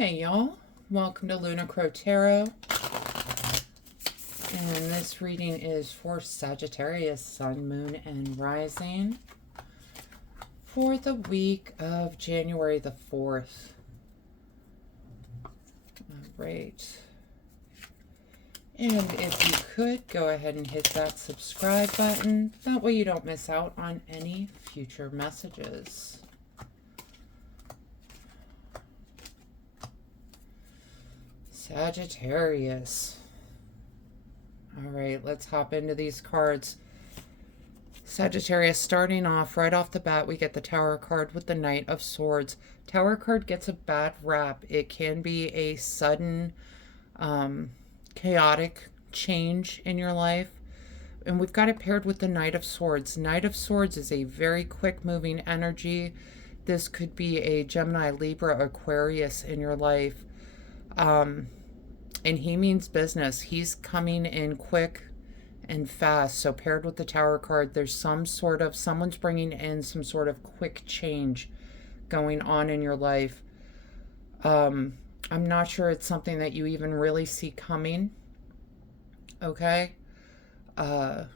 Hey y'all, welcome to Lunar Tarot, and this reading is for Sagittarius, Sun, Moon, and Rising for the week of January the 4th. Alright, and if you could, go ahead and hit that subscribe button, that way you don't miss out on any future messages. Sagittarius. All right, let's hop into these cards. Sagittarius, starting off right off the bat, we get the Tower card with the Knight of Swords. Tower card gets a bad rap. It can be a sudden, chaotic change in your life. And we've got it paired with the Knight of Swords. Knight of Swords is a very quick moving energy. This could be a Gemini, Libra, Aquarius in your life. And he means business. He's coming in quick and fast. So paired with the Tower card, there's someone's bringing in some sort of quick change going on in your life. I'm not sure it's something that you even really see coming. Okay? I'm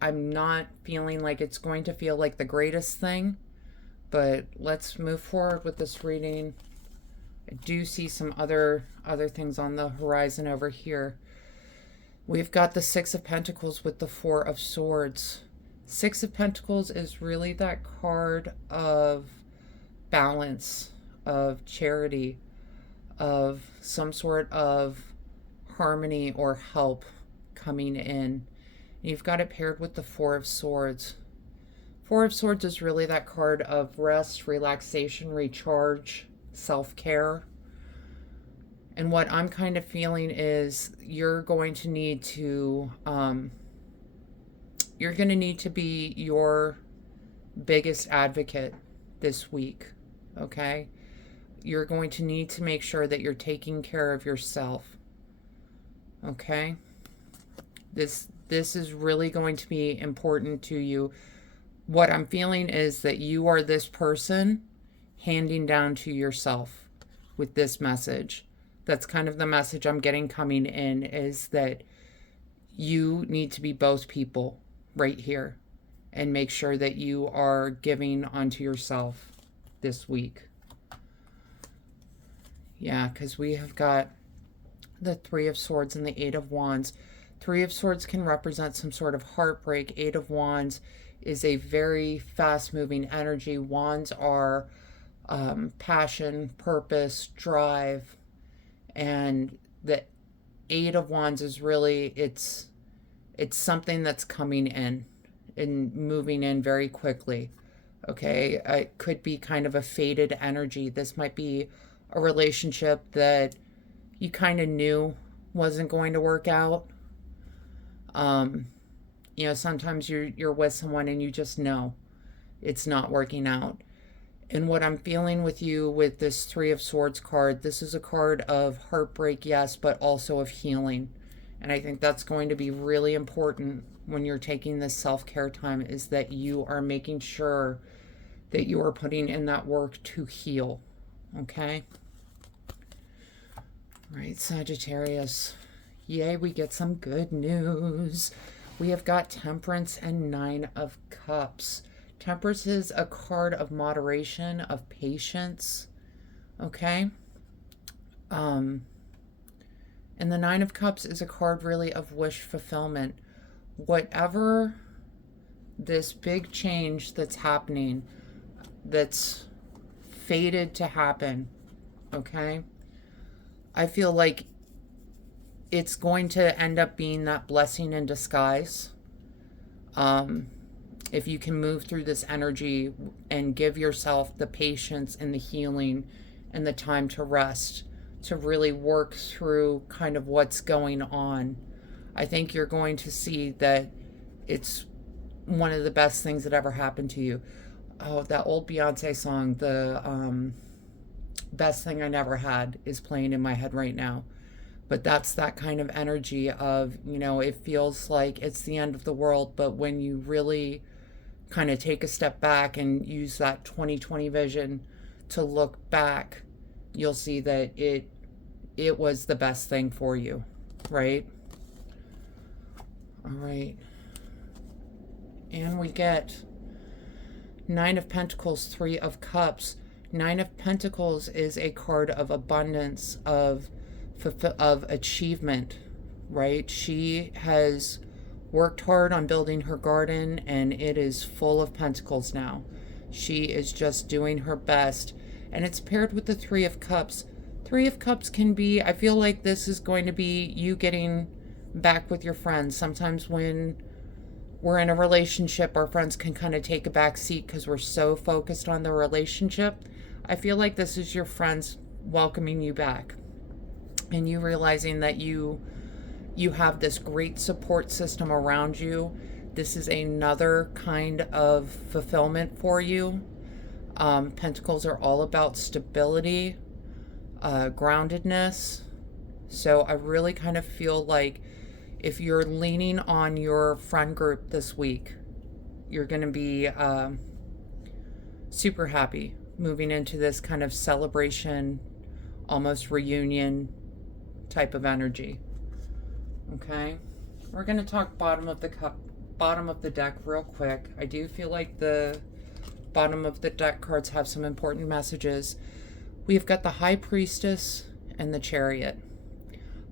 not feeling like it's going to feel like the greatest thing, but let's move forward with this reading. I do see some other things on the horizon over here. We've got the Six of Pentacles with the Four of Swords. Six of Pentacles is really that card of balance, of charity, of some sort of harmony or help coming in. You've got it paired with the Four of Swords. Four of Swords is really that card of rest, relaxation, recharge, self-care. And what I'm kind of feeling is you're going to need to be your biggest advocate this week. Okay, you're going to need to make sure that you're taking care of yourself. Okay, this is really going to be important to you. What I'm feeling is that you are this person handing down to yourself with this message. That's kind of the message I'm getting coming in, is that you need to be both people right here and make sure that you are giving onto yourself this week. Yeah, because we have got the Three of Swords and the Eight of Wands. Three of Swords can represent some sort of heartbreak. Eight of Wands is a very fast-moving energy. Wands are passion, purpose, drive, and the Eight of Wands is really, it's something that's coming in and moving in very quickly. Okay, it could be kind of a faded energy. This might be a relationship that you kind of knew wasn't going to work out. Sometimes you're with someone and you just know it's not working out. And what I'm feeling with you with this Three of Swords card, this is a card of heartbreak, yes, but also of healing. And I think that's going to be really important when you're taking this self-care time, is that you are making sure that you are putting in that work to heal. Okay? All right, Sagittarius. Yay, we get some good news. We have got Temperance and Nine of Cups. Temperance is a card of moderation, of patience, okay? And the Nine of Cups is a card really of wish fulfillment. Whatever this big change that's happening, that's fated to happen, okay? I feel like it's going to end up being that blessing in disguise. If you can move through this energy and give yourself the patience and the healing and the time to rest, to really work through kind of what's going on, I think you're going to see that it's one of the best things that ever happened to you. Oh, that old Beyonce song, the Best Thing I Never Had, is playing in my head right now. But that's that kind of energy of, it feels like it's the end of the world, but when you really kind of take a step back and use that 20/20 vision to look back you'll see that it was the best thing for you, right? All right. And we get Nine of Pentacles, Three of Cups. Nine of Pentacles is a card of abundance, of achievement, right? She has worked hard on building her garden, and it is full of pentacles now. She is just doing her best. And it's paired with the Three of Cups. Three of Cups can be, I feel like this is going to be you getting back with your friends. Sometimes when we're in a relationship, our friends can kind of take a back seat because we're so focused on the relationship. I feel like this is your friends welcoming you back, and you realizing that you have this great support system around you. This is another kind of fulfillment for you. Pentacles are all about stability, groundedness. So I really kind of feel like if you're leaning on your friend group this week, you're going to be super happy moving into this kind of celebration, almost reunion type of energy. Okay, we're going to talk bottom of the deck real quick. I do feel like the bottom of the deck cards have some important messages. We've got the High Priestess and the Chariot.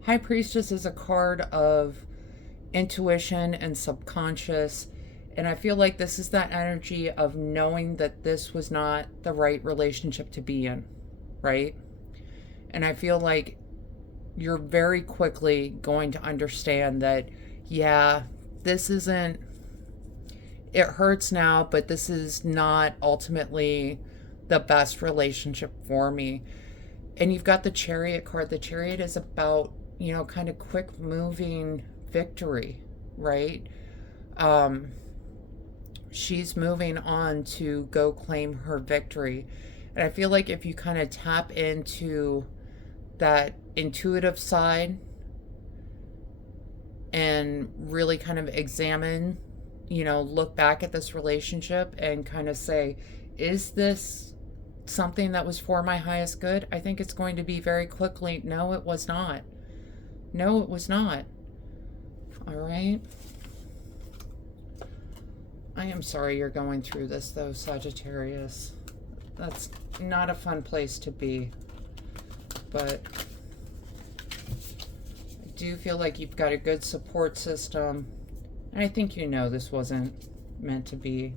High Priestess is a card of intuition and subconscious, and I feel like this is that energy of knowing that this was not the right relationship to be in, right? And I feel like you're very quickly going to understand that, yeah, this isn't, it hurts now, but this is not ultimately the best relationship for me. And you've got the Chariot card. The Chariot is about, you know, kind of quick moving victory, right? She's moving on to go claim her victory. And I feel like if you kind of tap into that intuitive side and really kind of examine, you know, look back at this relationship and kind of say, is this something that was for my highest good? I think it's going to be very quickly, no, it was not. No, it was not. All right. I am sorry you're going through this, though, Sagittarius. That's not a fun place to be. But I do feel like you've got a good support system. And I think you know this wasn't meant to be.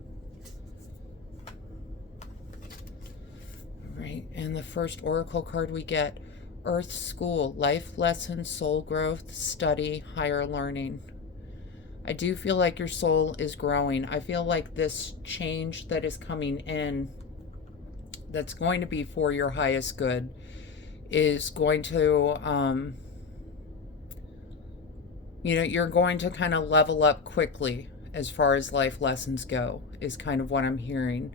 All right. And the first oracle card we get, Earth School, life lessons, soul growth, study, higher learning. I do feel like your soul is growing. I feel like this change that is coming in, that's going to be for your highest good, is going to, you know, you're going to kind of level up quickly as far as life lessons go, is kind of what I'm hearing.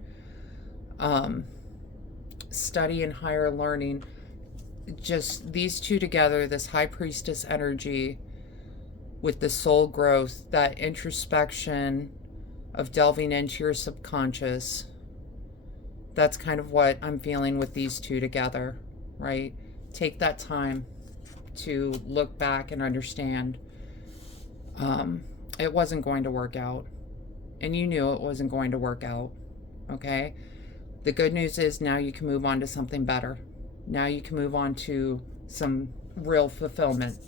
Study and higher learning. Just these two together, this High Priestess energy with the soul growth, that introspection of delving into your subconscious. That's kind of what I'm feeling with these two together, right? Take that time to look back and understand it wasn't going to work out. And you knew it wasn't going to work out, okay? The good news is now you can move on to something better. Now you can move on to some real fulfillment.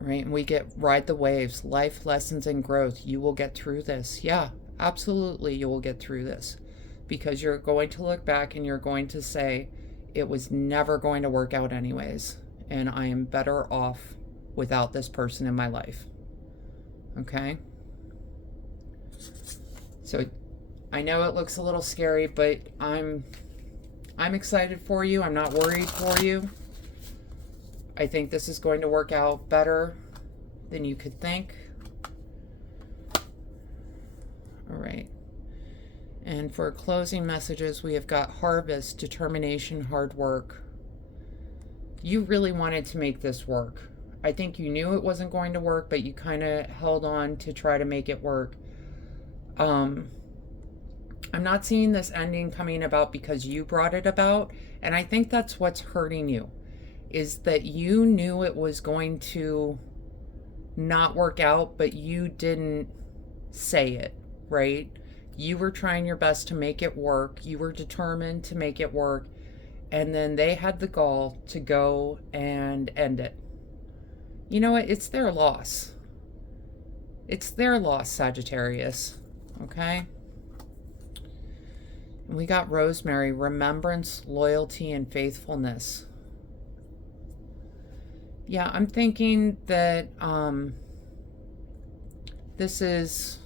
Right? And we get ride the waves, life lessons and growth. You will get through this. Yeah, absolutely you will get through this. Because you're going to look back and you're going to say, it was never going to work out anyways. And I am better off without this person in my life. Okay? So I know it looks a little scary, but I'm excited for you. I'm not worried for you. I think this is going to work out better than you could think. All right. And for closing messages, we have got harvest, determination, hard work. You really wanted to make this work. I think you knew it wasn't going to work, but you kind of held on to try to make it work. I'm not seeing this ending coming about because you brought it about. And I think that's what's hurting you, is that you knew it was going to not work out, but you didn't say it, right? You were trying your best to make it work. You were determined to make it work. And then they had the gall to go and end it. You know what? It's their loss. It's their loss, Sagittarius. Okay? And we got Rosemary, remembrance, loyalty, and faithfulness. Yeah, I'm thinking that this is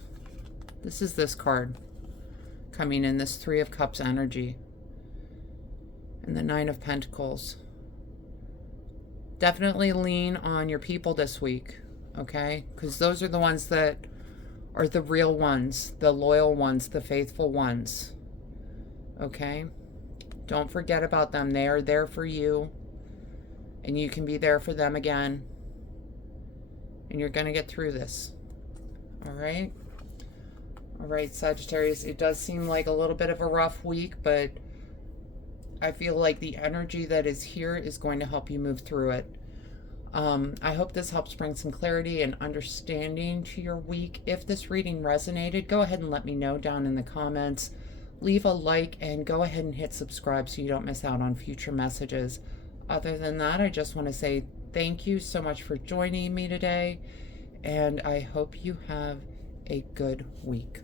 this card coming in, this Three of Cups energy. And the Nine of Pentacles. Definitely lean on your people this week, okay? Because those are the ones that are the real ones, the loyal ones, the faithful ones, okay? Don't forget about them. They are there for you, and you can be there for them again. And you're going to get through this, all right? All right, Sagittarius, it does seem like a little bit of a rough week, but I feel like the energy that is here is going to help you move through it. I hope this helps bring some clarity and understanding to your week. If this reading resonated, go ahead and let me know down in the comments. Leave a like and go ahead and hit subscribe so you don't miss out on future messages. Other than that, I just want to say thank you so much for joining me today, and I hope you have a good week.